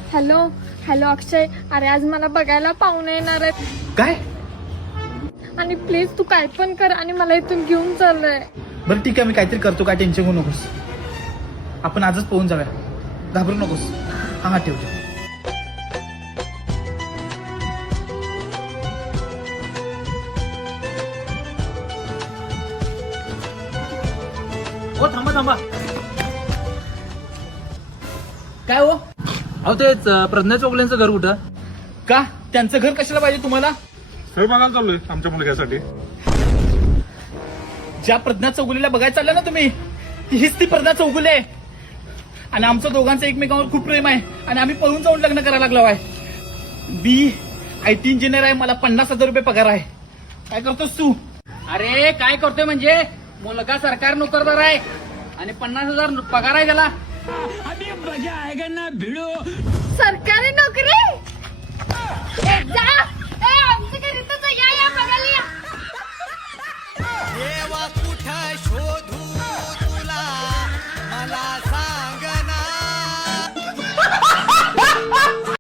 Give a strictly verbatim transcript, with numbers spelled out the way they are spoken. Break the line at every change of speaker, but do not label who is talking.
Hello hello अक्षय, अरे आज मला बघायला पाहुणे येणार आहेत
काय?
आणि प्लीज तू काय पण कर आणि मला इथून घेऊन चाललंय.
बरं ठीक आहे, मी काहीतरी करतो, काय टेन्शन घेऊ नकोस. आपण आजच पोहून जाऊया, घाबरू नकोस. हा हा ठेवतो.
हो थांबा थांबा.
काय हो?
अहो तेच प्रज्ञा चोगलेंचं घर कुठं?
का त्यांचं घर कशाला पाहिजे तुम्हाला?
स्थळ बघायला चाललोय आमच्या मुलग्यासाठी.
ज्या प्रज्ञा चौगुलीला बघायला चालला ना तुम्ही, हीच ती प्रज्ञा चौगुले आहे. आणि आमचं दोघांचं एकमेकांवर खूप प्रेम आहे आणि आम्ही पळून जाऊन लग्न करायला लागलो आहे. बी आय टी इंजिनियर आहे, मला पन्नास हजार रुपये पगार आहे. काय करतोस तू?
अरे काय करतोय म्हणजे, मुलगा सरकार नोकरदार आहे आणि पन्नास हजार पगार आहे त्याला.
सरकारी नोकरी ए, जा. ए, आमच्या घरी तर या या बघायला या.
देवा कुठं शोधू तुला मला